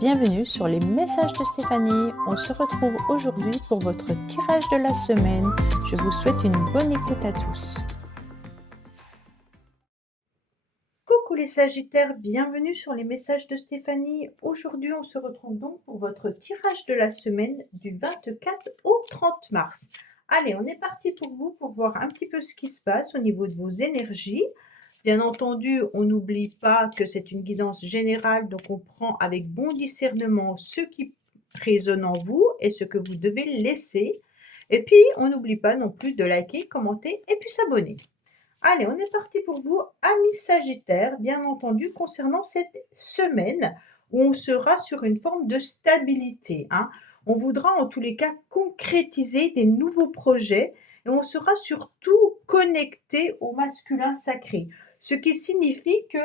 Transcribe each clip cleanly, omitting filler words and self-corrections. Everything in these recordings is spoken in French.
Bienvenue sur les messages de Stéphanie. On se retrouve aujourd'hui pour votre tirage de la semaine. Je vous souhaite une bonne écoute à tous. Coucou les Sagittaires, bienvenue sur les messages de Stéphanie. Aujourd'hui, on se retrouve donc pour votre tirage de la semaine du 24 au 30 mars. Allez, on est parti pour vous pour voir un petit peu ce qui se passe au niveau de vos énergies. Bien entendu, on n'oublie pas que c'est une guidance générale, donc on prend avec bon discernement ce qui résonne en vous et ce que vous devez laisser. Et puis, on n'oublie pas non plus de liker, commenter et puis s'abonner. Allez, on est parti pour vous, amis Sagittaires, bien entendu, concernant cette semaine où on sera sur une forme de stabilité. On voudra en tous les cas concrétiser des nouveaux projets et on sera surtout connecté au masculin sacré. Ce qui signifie que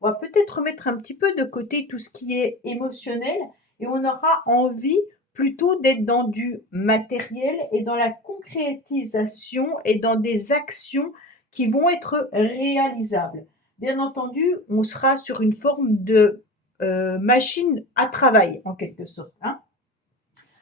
on va peut-être mettre un petit peu de côté tout ce qui est émotionnel et on aura envie plutôt d'être dans du matériel et dans la concrétisation et dans des actions qui vont être réalisables. Bien entendu, on sera sur une forme de machine à travail, en quelque sorte.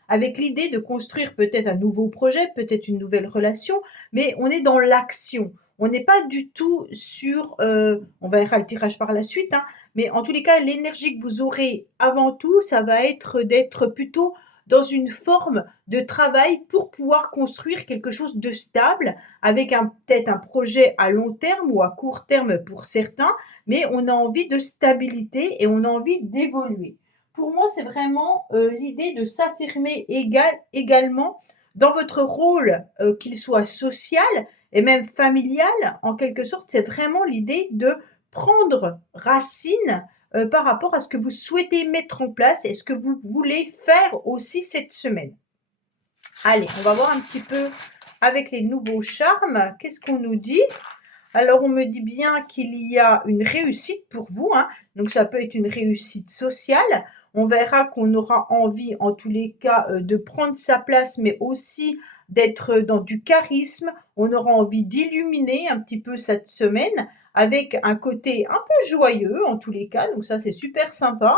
Avec l'idée de construire peut-être un nouveau projet, peut-être une nouvelle relation, mais on est dans l'action. On n'est pas du tout sur, on verra le tirage par la suite, mais en tous les cas, l'énergie que vous aurez avant tout, ça va être d'être plutôt dans une forme de travail pour pouvoir construire quelque chose de stable, avec peut-être un projet à long terme ou à court terme pour certains, mais on a envie de stabilité et on a envie d'évoluer. Pour moi, c'est vraiment l'idée de s'affirmer également dans votre rôle, qu'il soit social et même familial, en quelque sorte. C'est vraiment l'idée de prendre racine par rapport à ce que vous souhaitez mettre en place et ce que vous voulez faire aussi cette semaine. Allez, on va voir un petit peu avec les nouveaux charmes. Qu'est-ce qu'on nous dit ? Alors, on me dit bien qu'il y a une réussite pour vous, donc ça peut être une réussite sociale. On verra qu'on aura envie, en tous les cas, de prendre sa place, mais aussi d'être dans du charisme. On aura envie d'illuminer un petit peu cette semaine avec un côté un peu joyeux, en tous les cas. Donc ça, c'est super sympa.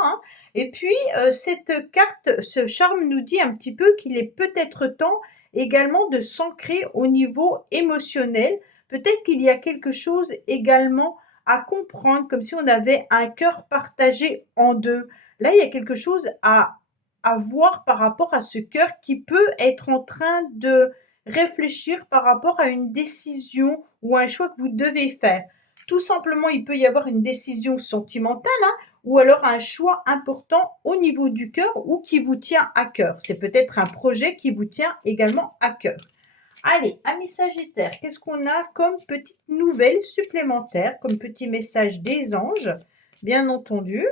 Et puis, cette carte, ce charme nous dit un petit peu qu'il est peut-être temps également de s'ancrer au niveau émotionnel. Peut-être qu'il y a quelque chose également à comprendre, comme si on avait un cœur partagé en deux. Là, il y a quelque chose à voir par rapport à ce cœur qui peut être en train de réfléchir par rapport à une décision ou un choix que vous devez faire. Tout simplement, il peut y avoir une décision sentimentale, ou alors un choix important au niveau du cœur ou qui vous tient à cœur. C'est peut-être un projet qui vous tient également à cœur. Allez, amis Sagittaires, qu'est-ce qu'on a comme petite nouvelle supplémentaire, comme petit message des anges, bien entendu.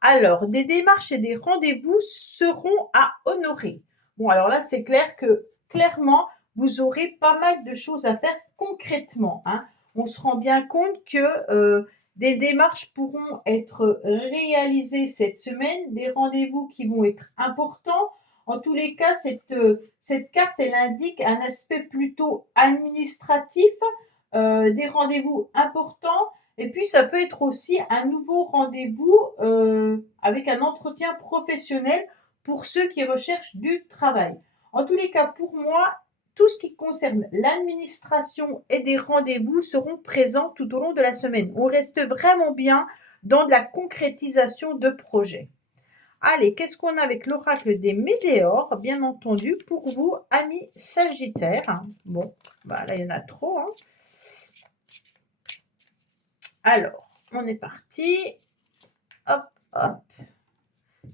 Alors, des démarches et des rendez-vous seront à honorer. Bon, alors là, c'est clair que, clairement, vous aurez pas mal de choses à faire concrètement. On se rend bien compte que des démarches pourront être réalisées cette semaine, des rendez-vous qui vont être importants. En tous les cas, cette carte, elle indique un aspect plutôt administratif, des rendez-vous importants. Et puis, ça peut être aussi un nouveau rendez-vous avec un entretien professionnel pour ceux qui recherchent du travail. En tous les cas, pour moi, tout ce qui concerne l'administration et des rendez-vous seront présents tout au long de la semaine. On reste vraiment bien dans de la concrétisation de projets. Allez, qu'est-ce qu'on a avec l'oracle des météores, bien entendu, pour vous, amis Sagittaires. Bon, bah là, il y en a trop. Alors, on est parti. Hop, hop.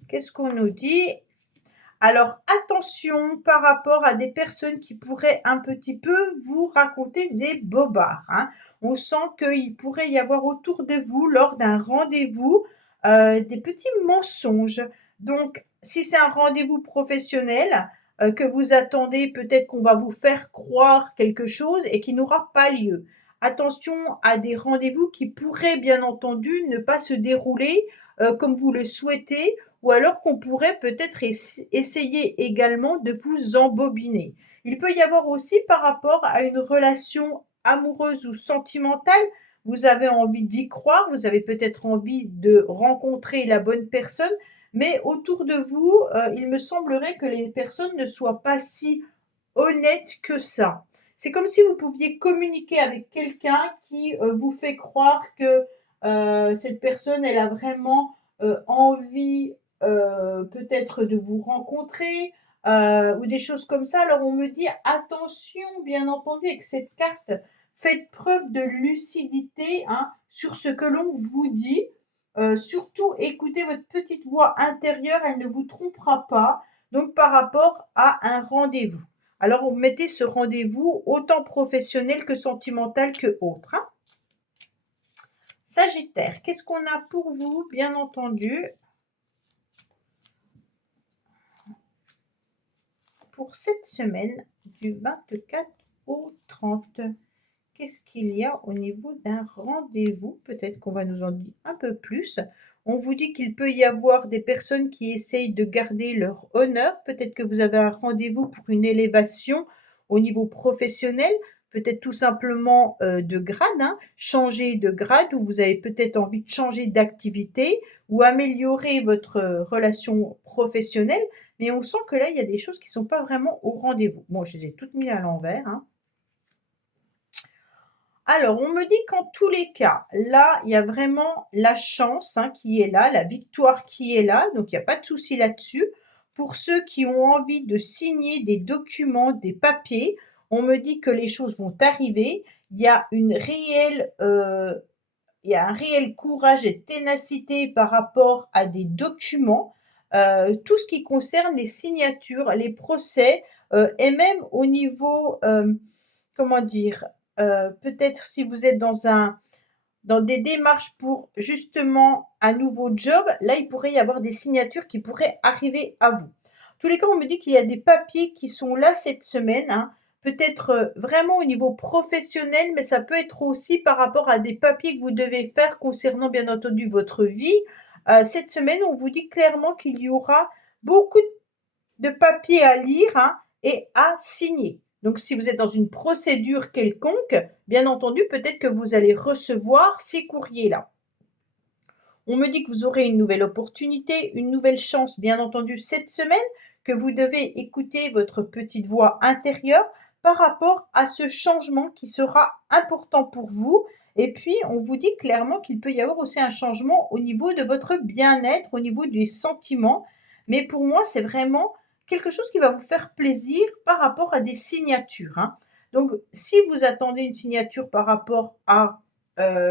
Qu'est-ce qu'on nous dit ? Alors, attention par rapport à des personnes qui pourraient un petit peu vous raconter des bobards. On sent qu'il pourrait y avoir autour de vous, lors d'un rendez-vous, des petits mensonges. Donc, si c'est un rendez-vous professionnel que vous attendez, peut-être qu'on va vous faire croire quelque chose et qui n'aura pas lieu. Attention à des rendez-vous qui pourraient, bien entendu, ne pas se dérouler comme vous le souhaitez, ou alors qu'on pourrait peut-être essayer également de vous embobiner. Il peut y avoir aussi par rapport à une relation amoureuse ou sentimentale, vous avez envie d'y croire, vous avez peut-être envie de rencontrer la bonne personne, mais autour de vous, il me semblerait que les personnes ne soient pas si honnêtes que ça. C'est comme si vous pouviez communiquer avec quelqu'un qui vous fait croire que cette personne, elle a vraiment envie peut-être de vous rencontrer ou des choses comme ça. Alors on me dit attention, bien entendu, avec cette carte, faites preuve de lucidité hein, sur ce que l'on vous dit. Surtout, écoutez votre petite voix intérieure, elle ne vous trompera pas. Donc, par rapport à un rendez-vous. Alors, on mettez ce rendez-vous autant professionnel que sentimental que autre. Hein. Sagittaire, qu'est-ce qu'on a pour vous, bien entendu, pour cette semaine du 24 au 30? Qu'est-ce qu'il y a au niveau d'un rendez-vous? Peut-être qu'on va nous en dire un peu plus. On vous dit qu'il peut y avoir des personnes qui essayent de garder leur honneur. Peut-être que vous avez un rendez-vous pour une élévation au niveau professionnel. Peut-être tout simplement de grade, hein, changer de grade, ou vous avez peut-être envie de changer d'activité ou améliorer votre relation professionnelle. Mais on sent que là, il y a des choses qui ne sont pas vraiment au rendez-vous. Bon, je les ai toutes mises à l'envers. Hein. Alors, on me dit qu'en tous les cas, là, il y a vraiment la chance hein, qui est là, la victoire qui est là, donc il n'y a pas de souci là-dessus. Pour ceux qui ont envie de signer des documents, des papiers, on me dit que les choses vont arriver. Il y a il y a un réel courage et ténacité par rapport à des documents, tout ce qui concerne les signatures, les procès, et même au niveau, comment dire, peut-être si vous êtes dans des démarches pour justement un nouveau job, là, il pourrait y avoir des signatures qui pourraient arriver à vous. En tous les cas, on me dit qu'il y a des papiers qui sont là cette semaine, hein, peut-être vraiment au niveau professionnel, mais ça peut être aussi par rapport à des papiers que vous devez faire concernant bien entendu votre vie. Cette semaine, on vous dit clairement qu'il y aura beaucoup de papiers à lire hein, et à signer. Donc, si vous êtes dans une procédure quelconque, bien entendu, peut-être que vous allez recevoir ces courriers-là. On me dit que vous aurez une nouvelle opportunité, une nouvelle chance, bien entendu, cette semaine, que vous devez écouter votre petite voix intérieure par rapport à ce changement qui sera important pour vous. Et puis, on vous dit clairement qu'il peut y avoir aussi un changement au niveau de votre bien-être, au niveau des sentiments. Mais pour moi, c'est vraiment quelque chose qui va vous faire plaisir par rapport à des signatures. Hein. Donc, si vous attendez une signature par rapport à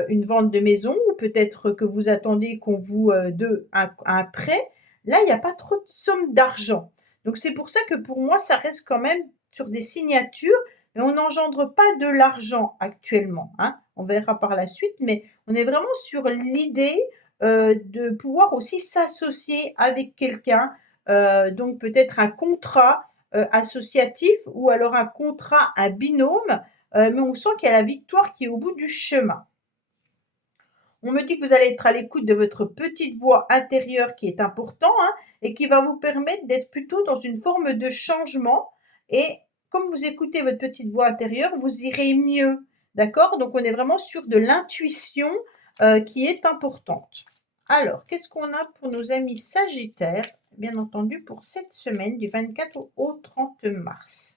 une vente de maison, ou peut-être que vous attendez qu'on vous donne un prêt, là, il n'y a pas trop de somme d'argent. Donc, c'est pour ça que pour moi, ça reste quand même sur des signatures, mais on n'engendre pas de l'argent actuellement. Hein. On verra par la suite, mais on est vraiment sur l'idée de pouvoir aussi s'associer avec quelqu'un, donc peut-être un contrat associatif ou alors un contrat, un binôme, mais on sent qu'il y a la victoire qui est au bout du chemin. On me dit que vous allez être à l'écoute de votre petite voix intérieure qui est important hein, et qui va vous permettre d'être plutôt dans une forme de changement. Et comme vous écoutez votre petite voix intérieure, vous irez mieux. D'accord? Donc, on est vraiment sur de l'intuition qui est importante. Alors, qu'est-ce qu'on a pour nos amis Sagittaires? Bien entendu, pour cette semaine du 24 au 30 mars.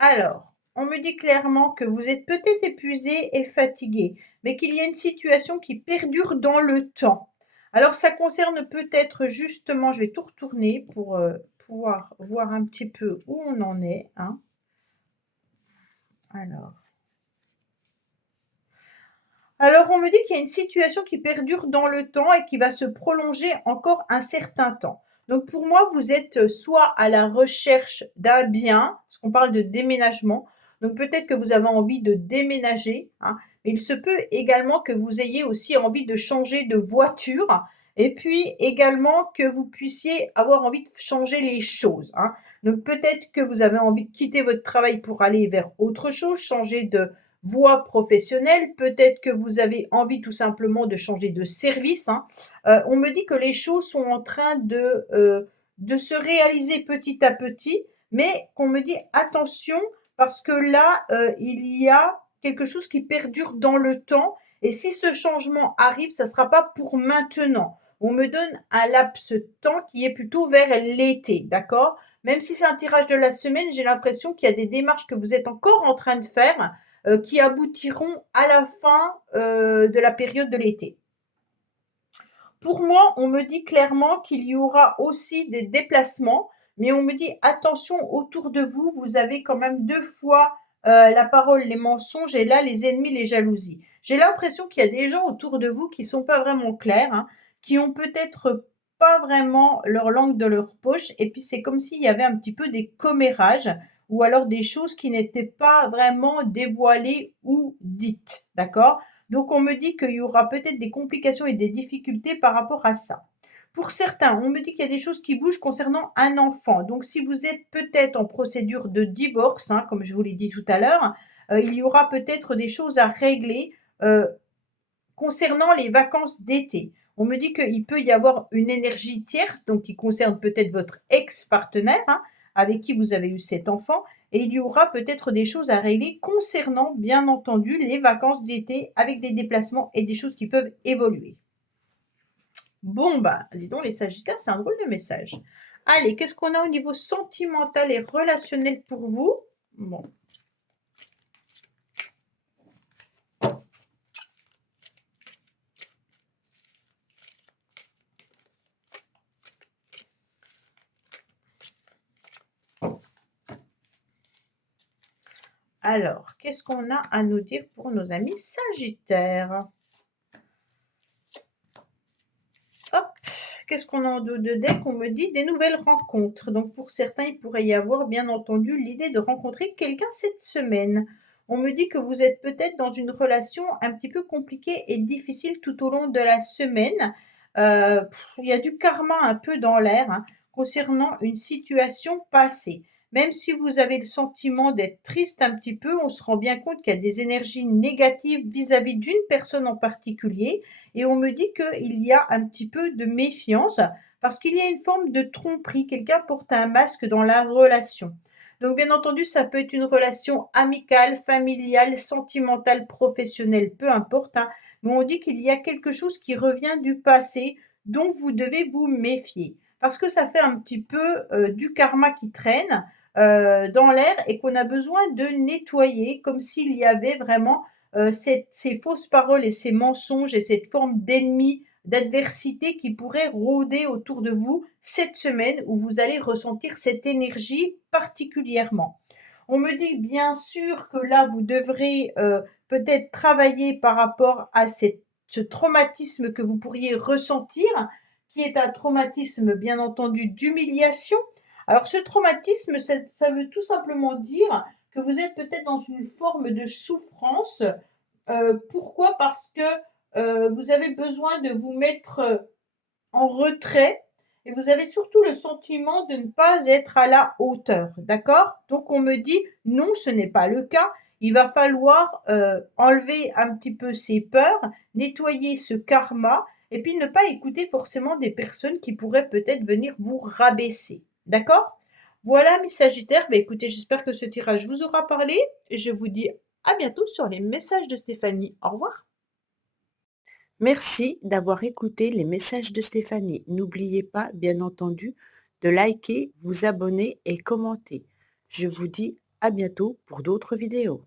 Alors, on me dit clairement que vous êtes peut-être épuisé et fatigué, mais qu'il y a une situation qui perdure dans le temps. Alors, ça concerne peut-être justement, je vais tout retourner pour pouvoir voir un petit peu où on en est. Hein. Alors, on me dit qu'il y a une situation qui perdure dans le temps et qui va se prolonger encore un certain temps. Donc, pour moi, vous êtes soit à la recherche d'un bien, parce qu'on parle de déménagement. Donc, peut-être que vous avez envie de déménager. Hein, mais il se peut également que vous ayez aussi envie de changer de voiture. Et puis également que vous puissiez avoir envie de changer les choses. Hein. Donc, peut-être que vous avez envie de quitter votre travail pour aller vers autre chose, changer de voie professionnelle, peut-être que vous avez envie tout simplement de changer de service, hein. On me dit que les choses sont en train de se réaliser petit à petit, mais qu'on me dit attention parce que là, il y a quelque chose qui perdure dans le temps et si ce changement arrive, ça ne sera pas pour maintenant. On me donne un laps de temps qui est plutôt vers l'été, d'accord? Même si c'est un tirage de la semaine, j'ai l'impression qu'il y a des démarches que vous êtes encore en train de faire qui aboutiront à la fin de la période de l'été. Pour moi, on me dit clairement qu'il y aura aussi des déplacements, mais on me dit attention autour de vous, vous avez quand même deux fois la parole, les mensonges et là les ennemis, les jalousies. J'ai l'impression qu'il y a des gens autour de vous qui sont pas vraiment clairs, hein, qui ont peut-être pas vraiment leur langue de leur poche, et puis c'est comme s'il y avait un petit peu des commérages ou alors des choses qui n'étaient pas vraiment dévoilées ou dites, d'accord? Donc on me dit qu'il y aura peut-être des complications et des difficultés par rapport à ça. Pour certains, on me dit qu'il y a des choses qui bougent concernant un enfant. Donc si vous êtes peut-être en procédure de divorce, hein, comme je vous l'ai dit tout à l'heure, il y aura peut-être des choses à régler euh, concernant les vacances d'été. On me dit qu'il peut y avoir une énergie tierce, donc qui concerne peut-être votre ex-partenaire, hein, avec qui vous avez eu cet enfant, et il y aura peut-être des choses à régler concernant, bien entendu, les vacances d'été avec des déplacements et des choses qui peuvent évoluer. Bon, bah, dis donc, les Sagittaires, c'est un drôle de message. Allez, qu'est-ce qu'on a au niveau sentimental et relationnel pour vous? Bon. Alors, qu'est-ce qu'on a à nous dire pour nos amis Sagittaires? Hop, qu'est-ce qu'on a en dos de deck? On me dit des nouvelles rencontres. Donc pour certains, il pourrait y avoir bien entendu l'idée de rencontrer quelqu'un cette semaine. On me dit que vous êtes peut-être dans une relation un petit peu compliquée et difficile tout au long de la semaine. Il y a du karma un peu dans l'air, hein, concernant une situation passée. Même si vous avez le sentiment d'être triste un petit peu, on se rend bien compte qu'il y a des énergies négatives vis-à-vis d'une personne en particulier. Et on me dit qu'il y a un petit peu de méfiance parce qu'il y a une forme de tromperie. Quelqu'un porte un masque dans la relation. Donc bien entendu, ça peut être une relation amicale, familiale, sentimentale, professionnelle, peu importe, hein, mais on dit qu'il y a quelque chose qui revient du passé dont vous devez vous méfier. Parce que ça fait un petit peu du karma qui traîne dans l'air et qu'on a besoin de nettoyer comme s'il y avait vraiment ces fausses paroles et ces mensonges et cette forme d'ennemi, d'adversité qui pourrait rôder autour de vous cette semaine où vous allez ressentir cette énergie particulièrement. On me dit bien sûr que là, vous devrez peut-être travailler par rapport à ce traumatisme que vous pourriez ressentir, qui est un traumatisme bien entendu d'humiliation. Alors ce traumatisme, ça veut tout simplement dire que vous êtes peut-être dans une forme de souffrance. Pourquoi? Parce que vous avez besoin de vous mettre en retrait et vous avez surtout le sentiment de ne pas être à la hauteur. D'accord? Donc on me dit non, ce n'est pas le cas. Il va falloir enlever un petit peu ces peurs, nettoyer ce karma et puis ne pas écouter forcément des personnes qui pourraient peut-être venir vous rabaisser. D'accord? Voilà mes Sagittaires. Bah, écoutez, j'espère que ce tirage vous aura parlé et je vous dis à bientôt sur les messages de Stéphanie. Au revoir. Merci d'avoir écouté les messages de Stéphanie. N'oubliez pas, bien entendu, de liker, vous abonner et commenter. Je vous dis à bientôt pour d'autres vidéos.